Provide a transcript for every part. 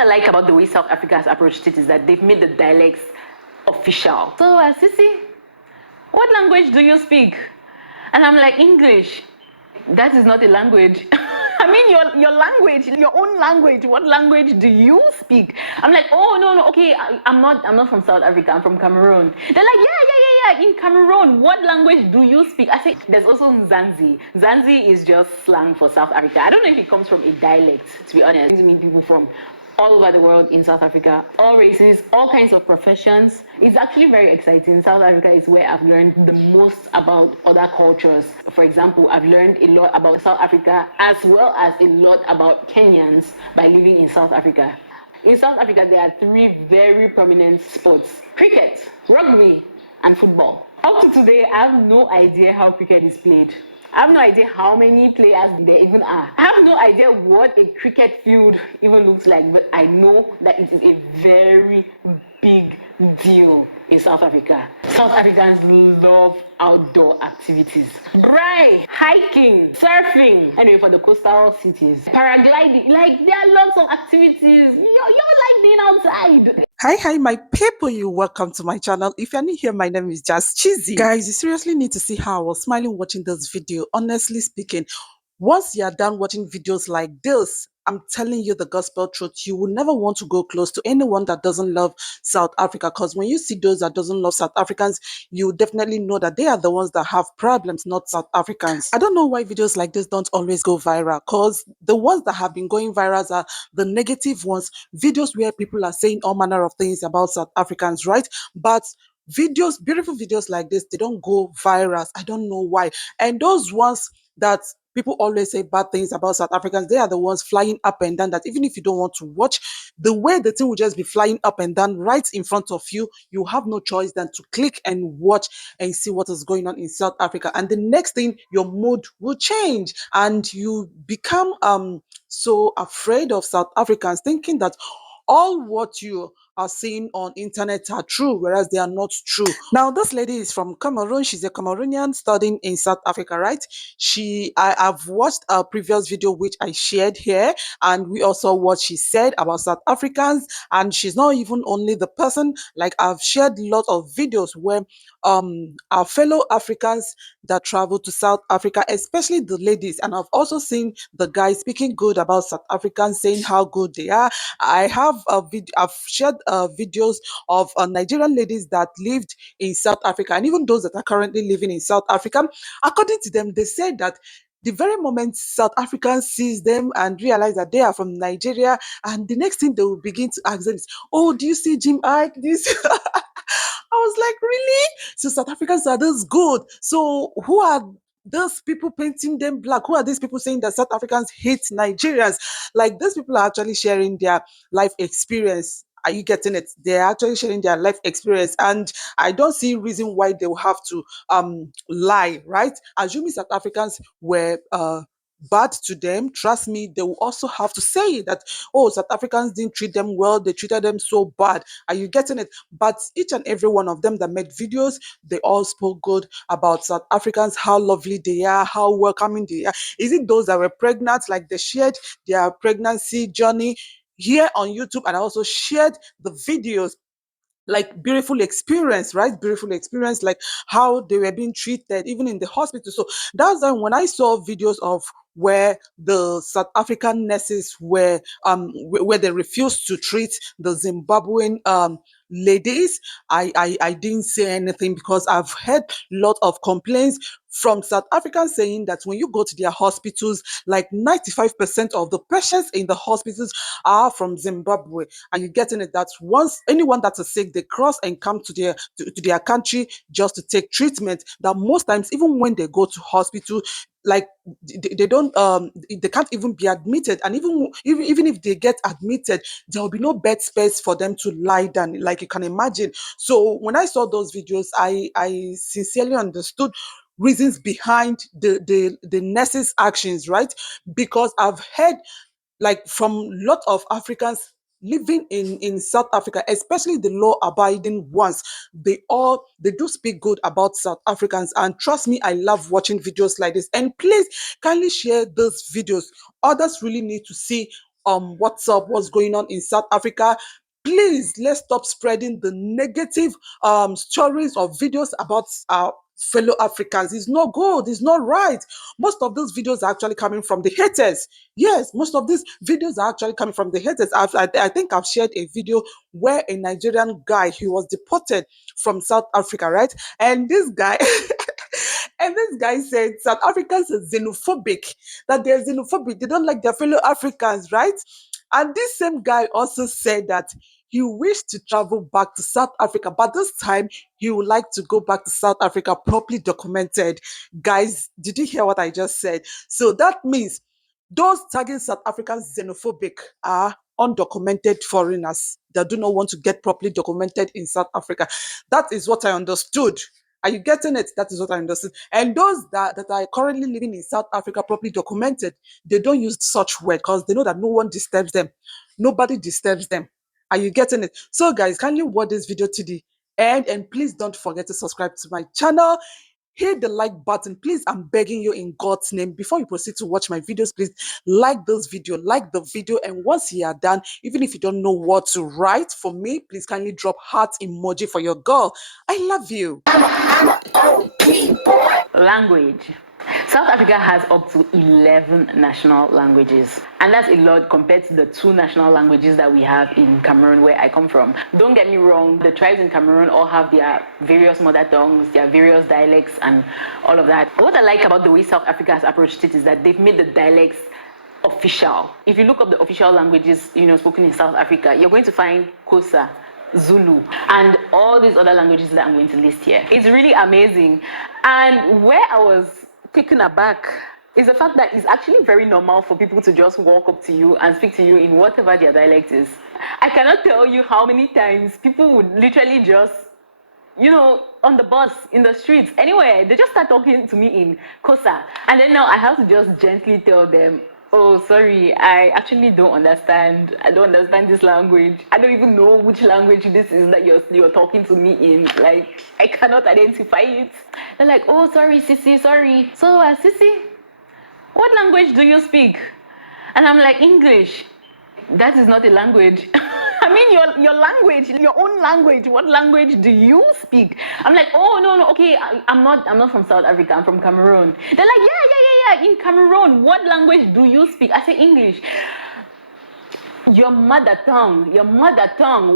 I like about the way South Africa has approached it is that they've made the dialects official. So, Sissy, what language do you speak? And I'm like, English. That is not a language. I mean, your language, your own language. What language do you speak? I'm like, oh no, okay, I'm not from South Africa. I'm from Cameroon. They're like, yeah. In Cameroon, what language do you speak? I say, there's also Mzansi. Mzansi is just slang for South Africa. I don't know if it comes from a dialect. To be honest, I mean people from all over the world in South Africa, all races, all kinds of professions. It's actually very exciting. South Africa is where I've learned the most about other cultures. For example, I've learned a lot about South Africa as well as a lot about Kenyans by living in South Africa. In South Africa, there are three very prominent sports: cricket, rugby, and football. Up to today, I have no idea how cricket is played. I have no idea how many players there even are. I have no idea what a cricket field even looks like, but I know that it is a very big deal in South Africa. South Africans love outdoor activities. Braai, hiking, surfing, anyway, for the coastal cities, paragliding, like there are lots of activities. You like being outside. Hi, my people, you welcome to my channel. If you're new here, my name is Just Cheesy. Guys, you seriously need to see how I was smiling watching this video. Honestly speaking, once you're done watching videos like this, I'm telling you the gospel truth. You will never want to go close to anyone that doesn't love South Africa. Because when you see those that doesn't love South Africans, you definitely know that they are the ones that have problems, not South Africans. I don't know why videos like this don't always go viral. Because the ones that have been going viral are the negative ones. Videos where people are saying all manner of things about South Africans, right? But videos, beautiful videos like this, they don't go viral. I don't know why. And those ones that people always say bad things about South Africans, they are the ones flying up and down, that even if you don't want to watch, the way the thing will just be flying up and down right in front of you, you have no choice than to click and watch and see what is going on in South Africa. And the next thing, your mood will change and you become so afraid of South Africans, thinking that all what you are seeing on internet are true, whereas they are not true. Now, this lady is from Cameroon. She's a Cameroonian studying in South Africa, right? I've watched a previous video which I shared here, and we also what she said about South Africans. And she's not even only the person. Like, I've shared a lot of videos where our fellow Africans that travel to South Africa, especially the ladies, and I've also seen the guys speaking good about South Africans, saying how good they are. I have a video. I've shared videos of Nigerian ladies that lived in South Africa, and even those that are currently living in South Africa. According to them, they said that the very moment South Africans sees them and realize that they are from Nigeria, and the next thing they will begin to ask them is, "Oh, do you see Jim Ike? Do you see?" I was like, really? So South Africans are this good. So who are those people painting them black? Who are these people saying that South Africans hate Nigerians? Like, these people are actually sharing their life experience. Are you getting it? They're actually sharing their life experience, and I don't see reason why they will have to lie, right? Assuming South Africans were bad to them, trust me, they will also have to say that, oh, South Africans didn't treat them well, they treated them so bad. Are you getting it? But each and every one of them that made videos, they all spoke good about South Africans, how lovely they are, how welcoming they are. Is it those that were pregnant, like they shared their pregnancy journey here on YouTube, and I also shared the videos, like beautiful experience, right? Beautiful experience, like how they were being treated even in the hospital. So that's why when I saw videos of where the South African nurses were where they refused to treat the Zimbabwean ladies, I didn't say anything, because I've heard a lot of complaints from South Africans saying that when you go to their hospitals, like 95% of the patients in the hospitals are from Zimbabwe. And you're getting it, that once anyone that is sick, they cross and come to their country just to take treatment. That most times, even when they go to hospital, like they don't they can't even be admitted, and even if they get admitted, there will be no bed space for them to lie down, like you can imagine. So when I saw those videos, I sincerely understood reasons behind the nurses actions, right? Because I've heard, like, from lot of Africans living in South Africa, especially the law abiding ones, they do speak good about South Africans. And trust me, I love watching videos like this. And please kindly share those videos. Others really need to see what's up, what's going on in South Africa. Please, let's stop spreading the negative stories or videos about our fellow Africans. It's not good, it's not right. Most of those videos are actually coming from the haters. Yes, most of these videos are actually coming from the haters. I think I've shared a video where a Nigerian guy, he was deported from South Africa, right? And this guy and this guy said South Africans are xenophobic, that they're xenophobic, they don't like their fellow Africans, right? And this same guy also said that he wished to travel back to South Africa, but this time he would like to go back to South Africa properly documented. Guys, did you hear what I just said? So that means those tagging South Africans xenophobic are undocumented foreigners that do not want to get properly documented in South Africa. That is what I understood. Are you getting it? That is what I understood. And those that are currently living in South Africa properly documented, they don't use such word because they know that no one disturbs them. Nobody disturbs them. Are you getting it? So guys, kindly watch this video to the end, and please don't forget to subscribe to my channel. Hit the like button, please. I'm begging you in God's name. Before you proceed to watch my videos, please like this video, like the video. And once you are done, even if you don't know what to write for me, please kindly drop heart emoji for your girl. I love you. Language. South Africa has up to 11 national languages, and that's a lot compared to the 2 national languages that we have in Cameroon, where I come from. Don't get me wrong, the tribes in Cameroon all have their various mother tongues, their various dialects, and all of that. What I like about the way South Africa has approached it is that they've made the dialects official. If you look up the official languages, spoken in South Africa, you're going to find Xhosa, Zulu, and all these other languages that I'm going to list here. It's really amazing. And where I was taken aback is the fact that it's actually very normal for people to just walk up to you and speak to you in whatever their dialect is. I cannot tell you how many times people would literally just, on the bus, in the streets, anywhere, they just start talking to me in Xhosa. And then now I have to just gently tell them, oh, sorry, I actually don't understand. I don't understand this language. I don't even know which language this is that you're talking to me in. Like, I cannot identify it. They're like, oh, sorry, Sissy, sorry. So, Sissy, what language do you speak? And I'm like, English. That is not a language. I mean, your language, your own language. What language do you speak? I'm like, oh, no, okay, I'm not from South Africa. I'm from Cameroon. They're like, yeah. In Cameroon, what language do you speak? I say English. Your mother tongue.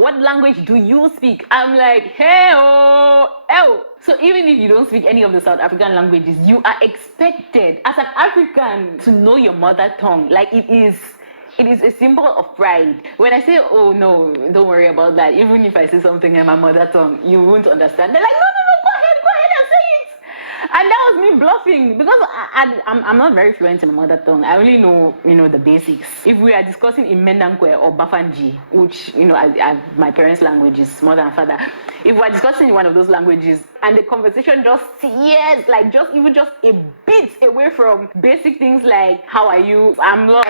What language do you speak? I'm like, hey, oh. So even if you don't speak any of the South African languages, you are expected as an African to know your mother tongue. Like it is a symbol of pride. When I say, oh no, don't worry about that. Even if I say something in my mother tongue, you won't understand. They're like, no, go ahead and say it. And that was me bluffing because I'm not very fluent in my mother tongue. I only know, the basics. If we are discussing in Mendankwe or Bafanji, which, my parents' language is mother and father. If we're discussing in one of those languages and the conversation just steers, like just a bit away from basic things like, how are you? I'm lost,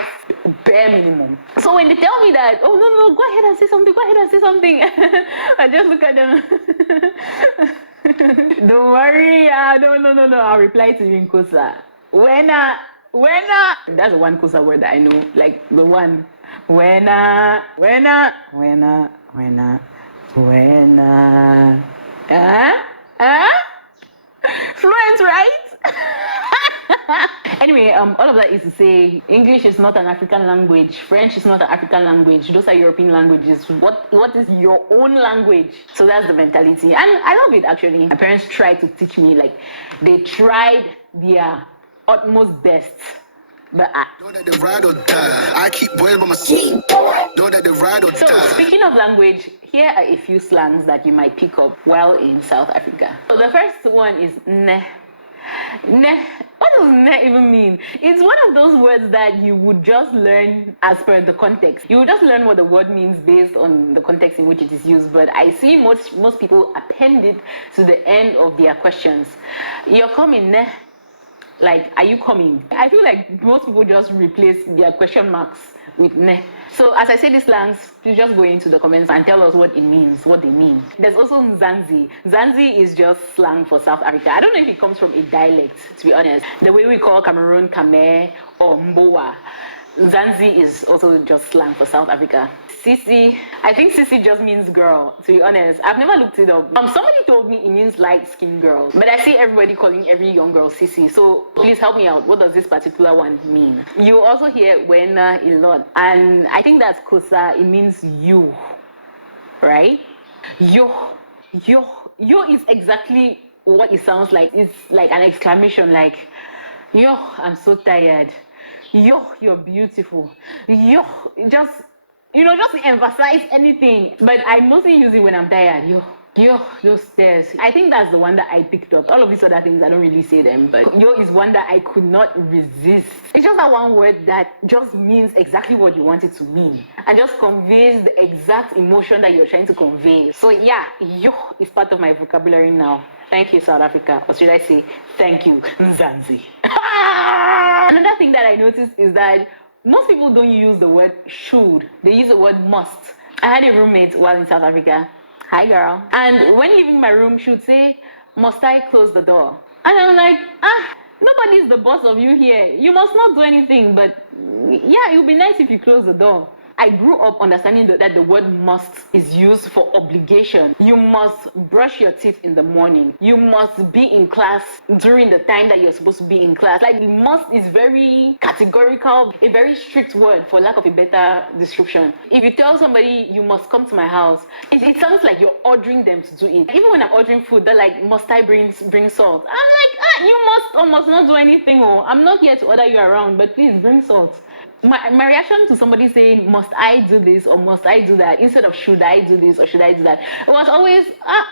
bare minimum. So when they tell me that, oh, no, go ahead and say something. I just look at them. Don't worry, no. I'll reply to you in Xhosa. Wena. That's the one Xhosa word that I know. Like the one. Wena. Fluent, right? Anyway, all of that is to say, English is not an African language. French is not an African language. Those are European languages. What is your own language? So that's the mentality. And I love it, actually. My parents tried to teach me, like, they tried their utmost best. But know that they ride or die. I keep boys by my seat. Know that they ride or die. So speaking of language, here are a few slangs that you might pick up while in South Africa. So the first one is ne. What does ne even mean? It's one of those words that you would just learn as per the context. You would just learn what the word means based on the context in which it is used. But I see most people append it to the end of their questions. You're coming, ne? Like, are you coming? I feel like most people just replace their question marks with ne. So as I say these slangs, please just go into the comments and tell us what it means, what they mean. There's also Mzansi. Mzansi is just slang for South Africa. I don't know if it comes from a dialect, to be honest. The way we call Cameroon Kame or Mboa. Mzansi is also just slang for South Africa. Sisi, I think Sisi just means girl, to be honest. I've never looked it up. Somebody told me it means light skinned girl, but I see everybody calling every young girl Sisi. So please help me out. What does this particular one mean? You also hear Wena a lot, and I think that's Kosa. It means you, right? Yo is exactly what it sounds like. It's like an exclamation, like, yo, I'm so tired. Yo, you're beautiful. Yo, just to emphasize anything. But I mostly use it when I'm tired. Yo, those stairs. I think that's the one that I picked up. All of these other things, I don't really say them, but yo is one that I could not resist. It's just that one word that just means exactly what you want it to mean and just conveys the exact emotion that you're trying to convey. So yeah, yo is part of my vocabulary now. Thank you, South Africa. Or should I say, thank you, Mzansi. Another thing that I noticed is that most people don't use the word should. They use the word must. I had a roommate while in South Africa. Hi, girl. And when leaving my room, she would say, must I close the door? And I'm like, nobody's the boss of you here. You must not do anything. But yeah, it would be nice if you close the door. I grew up understanding that the word must is used for obligation. You must brush your teeth in the morning. You must be in class during the time that you're supposed to be in class. Like, must is very categorical, a very strict word for lack of a better description. If you tell somebody you must come to my house, it sounds like you're ordering them to do it. Even when I'm ordering food, they're like, must I bring salt? I'm like, you must or must not do anything. Oh, I'm not here to order you around, but please bring salt. My reaction to somebody saying, must I do this or must I do that, instead of should I do this or should I do that, it was always,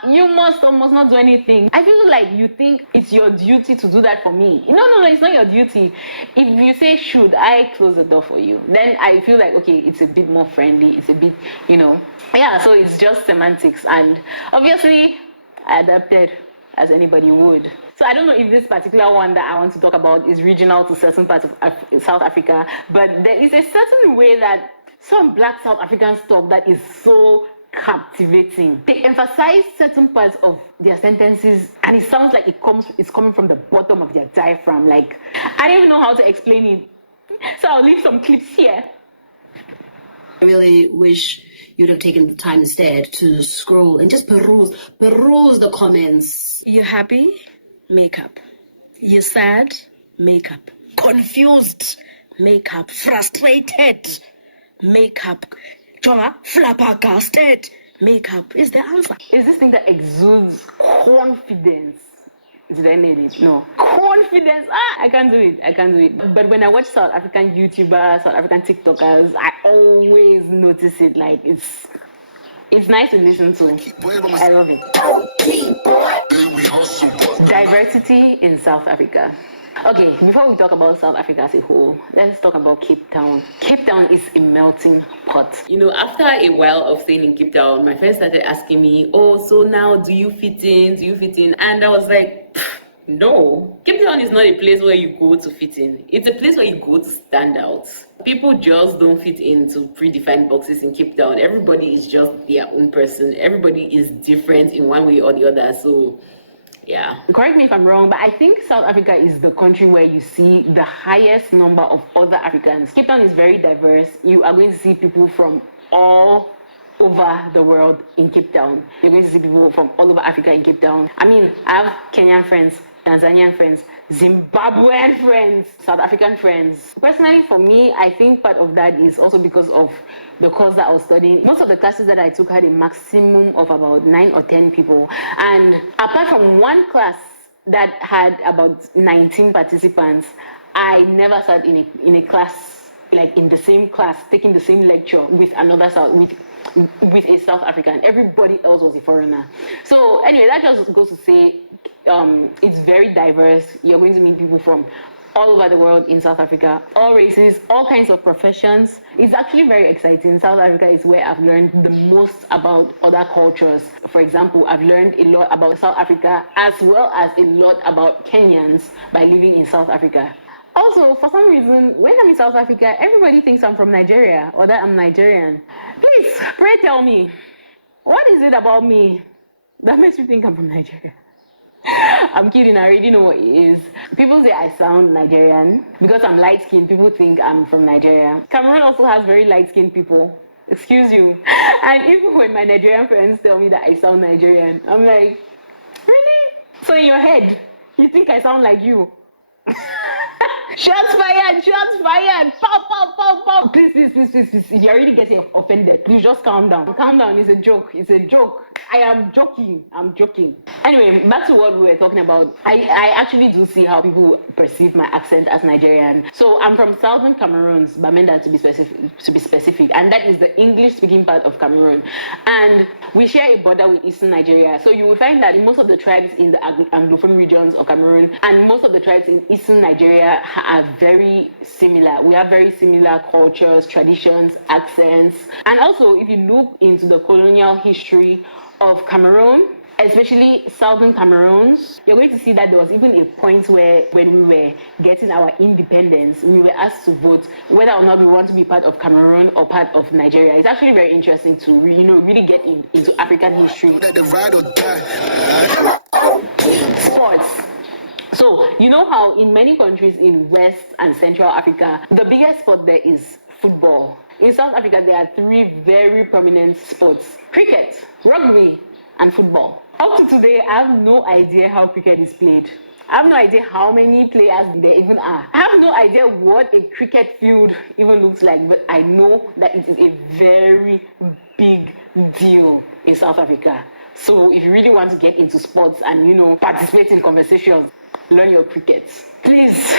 you must or must not do anything. I feel like you think it's your duty to do that for me. No, it's not your duty. If you say, should I close the door for you, then I feel like, okay, it's a bit more friendly. It's a bit, yeah, so it's just semantics. And obviously, I adapted as anybody would. So I don't know if this particular one that I want to talk about is regional to certain parts of South Africa, but there is a certain way that some Black South Africans talk that is so captivating. They emphasize certain parts of their sentences, and it sounds like it's coming from the bottom of their diaphragm. Like, I don't even know how to explain it. So I'll leave some clips here. I really wish you'd have taken the time instead to scroll and just peruse the comments. You happy? Makeup. You sad? Makeup. Confused? Makeup. Frustrated? Makeup. Jonga? Flabbergasted? Makeup is the answer. Is this thing that exudes confidence. Did I need it? No. Confidence. I can't do it. But when I watch South African YouTubers, South African TikTokers, I always notice it. Like, it's nice to listen to. I love it. Diversity in South Africa. Okay, before we talk about South Africa as a whole, let's talk about Cape Town. Cape Town is a melting pot. After a while of staying in Cape Town, my friends started asking me, oh, so now do you fit in? And I was like, no. Cape Town is not a place where you go to fit in. It's a place where you go to stand out. People just don't fit into predefined boxes in Cape Town. Everybody is just their own person. Everybody is different in one way or the other. So, yeah. Correct me if I'm wrong, but I think South Africa is the country where you see the highest number of other Africans. Cape Town is very diverse. You are going to see people from all over the world in Cape Town. You're going to see people from all over Africa in Cape Town. I mean, I have Kenyan friends, Tanzanian friends, Zimbabwean friends, South African friends. Personally, for me, I think part of that is also because of the course that I was studying. Most of the classes that I took had a maximum of about 9 or 10 people. And apart from one class that had about 19 participants, I never sat in a class, like in the same class, taking the same lecture with with a South African. Everybody else was a foreigner. So anyway, that just goes to say it's very diverse. You're going to meet people from all over the world in South Africa, all races, all kinds of professions. It's actually very exciting. South Africa is where I've learned the most about other cultures. For example, I've learned a lot about South Africa as well as a lot about Kenyans by living in South Africa. Also, for some reason, when I'm in South Africa, everybody thinks I'm from Nigeria or that I'm Nigerian. Please, pray tell me, what is it about me that makes you think I'm from Nigeria? I'm kidding, I already know what it is. People say I sound Nigerian. Because I'm light skinned, people think I'm from Nigeria. Cameroon also has very light skinned people. Excuse you. And even when my Nigerian friends tell me that I sound Nigerian, I'm like, really? So in your head, you think I sound like you? Shots fired! Shots fired! Pow, pow, pow, pow! Please, please, please, please, please. If you're already getting offended, please just calm down. Calm down. It's a joke. It's a joke. I am joking. I'm joking. Anyway, back to what we were talking about. I actually do see how people perceive my accent as Nigerian. So I'm from southern Cameroon, Bamenda to be specific, and that is the English-speaking part of Cameroon. And we share a border with eastern Nigeria. So you will find that most of the tribes in the Anglophone regions of Cameroon and most of the tribes in eastern Nigeria are very similar. We have very similar cultures, traditions, accents. And also, if you look into the colonial history of Cameroon, especially southern Cameroons, you're going to see that there was even a point where when we were getting our independence, we were asked to vote whether or not we want to be part of Cameroon or part of Nigeria. It's actually very interesting to really get into African history. Sports. So, you know how in many countries in West and Central Africa, the biggest sport there is football. In South Africa, there are three very prominent sports: cricket, rugby, and football. Up to today, I have no idea how cricket is played. I have no idea how many players there even are. I have no idea what a cricket field even looks like, but I know that it is a very big deal in South Africa. So if you really want to get into sports and, participate in conversations, learn your cricket. Please,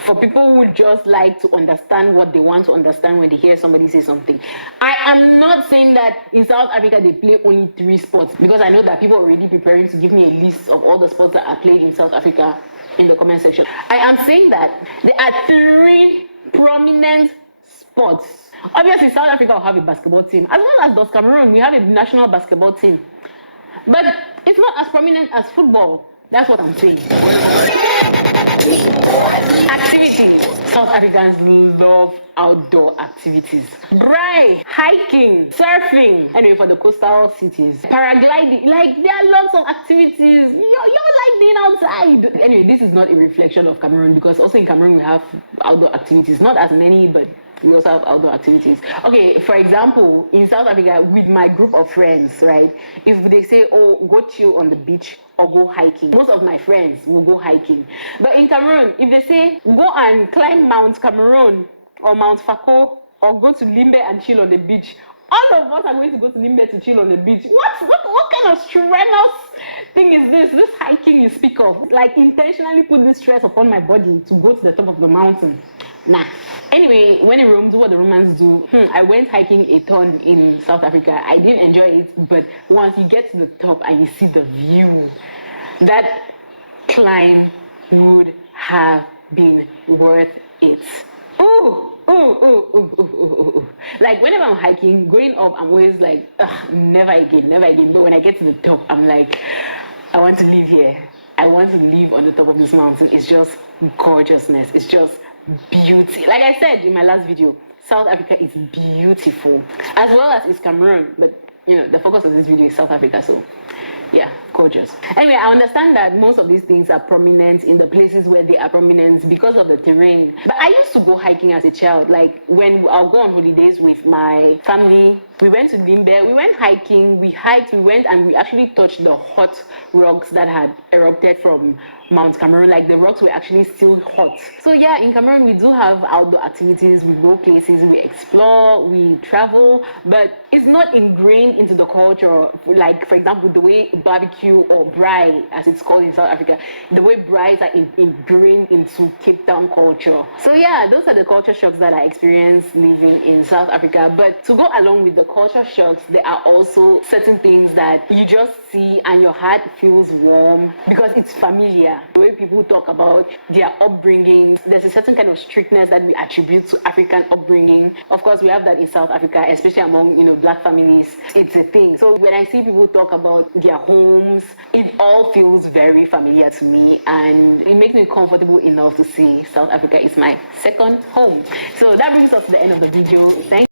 for people who just like to understand what they want to understand when they hear somebody say something, I am not saying that in South Africa they play only 3 sports, because I know that people are already preparing to give me a list of all the sports that are played in South Africa in the comment section. I am saying that there are 3 prominent sports. Obviously, South Africa will have a basketball team, as well as does Cameroon. We have a national basketball team. But it's not as prominent as football. That's what I'm saying. Activities. South Africans love outdoor activities. Braai, hiking, surfing. Anyway, for the coastal cities, paragliding. Like, there are lots of activities. You like being outside. Anyway, this is not a reflection of Cameroon, because also in Cameroon we have outdoor activities. Not as many, but we also have outdoor activities. Okay, for example, in South Africa, with my group of friends, right? If they say, oh, go chill on the beach or go hiking, most of my friends will go hiking. But in Cameroon, if they say, go and climb Mount Cameroon or Mount Fako or go to Limbe and chill on the beach, all of us are going to go to Limbe to chill on the beach. What kind of strenuous thing is this? This hiking you speak of, like intentionally put this stress upon my body to go to the top of the mountain. Nah. Anyway, when in Rome, do what the Romans do. I went hiking a ton in South Africa. I didn't enjoy it, but once you get to the top and you see the view, that climb would have been worth it. Like, whenever I'm hiking, going up, I'm always like, never again, never again. But when I get to the top, I'm like, I want to live here. I want to live on the top of this mountain. It's just gorgeousness. It's just beauty. Like I said in my last video, South Africa is beautiful, as well as is Cameroon. But, the focus of this video is South Africa, so yeah, gorgeous. Anyway, I understand that most of these things are prominent in the places where they are prominent because of the terrain. But I used to go hiking as a child. Like, when I'll go on holidays with my family, we went to Limbe, we went hiking, we hiked, we went and we actually touched the hot rocks that had erupted from Mount Cameroon. Like, the rocks were actually still hot. So yeah, in Cameroon we do have outdoor activities. We go places, we explore, we travel, but it's not ingrained into the culture. Like, for example, the way barbecue or braai, as it's called in South Africa, the way braais are ingrained into Cape Town culture. So yeah, those are the culture shocks that I experienced living in South Africa. But to go along with the culture shocks, there are also certain things that you just see and your heart feels warm because it's familiar. The way people talk about their upbringing, there's a certain kind of strictness that we attribute to African upbringing. Of course, we have that in South Africa, especially among Black families. It's a thing. So when I see people talk about their homes, it all feels very familiar to me, and it makes me comfortable enough to say South Africa is my second home. So that brings us to the end of the video. Thank